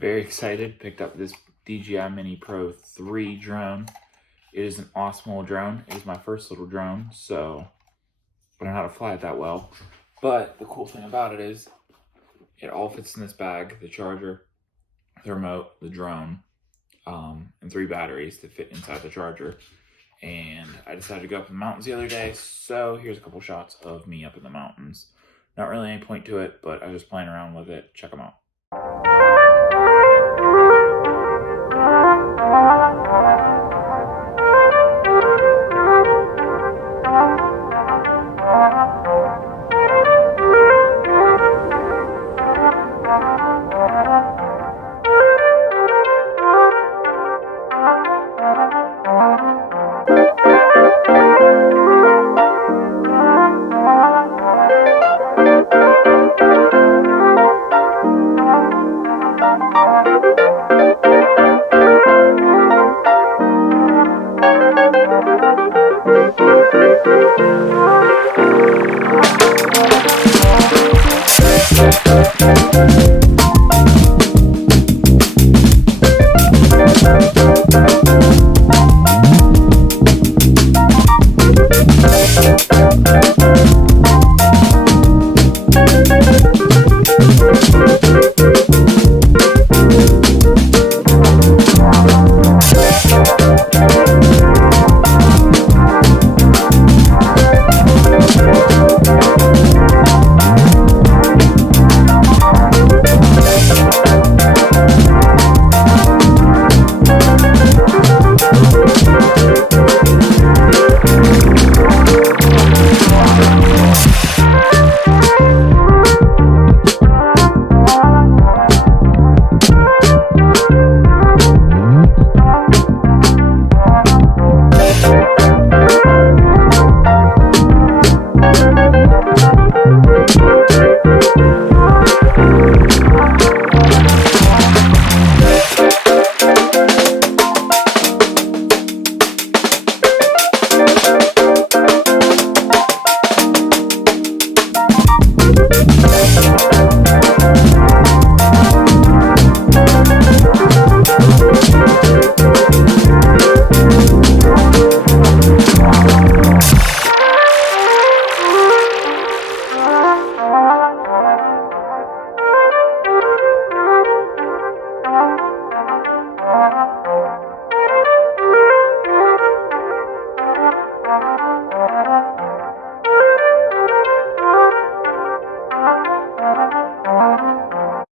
Very excited. Picked up this DJI Mini Pro 3 drone. It is an awesome little drone. It is my first little drone, so I don't know how to fly it that well. But the cool thing about it is it all fits in this bag: the charger, the remote, the drone, and 3 batteries to fit inside the charger. And I decided to go up in the mountains the other day, so here's a couple shots of me up in the mountains. Not really any point to it, but I was just playing around with it. Check them out.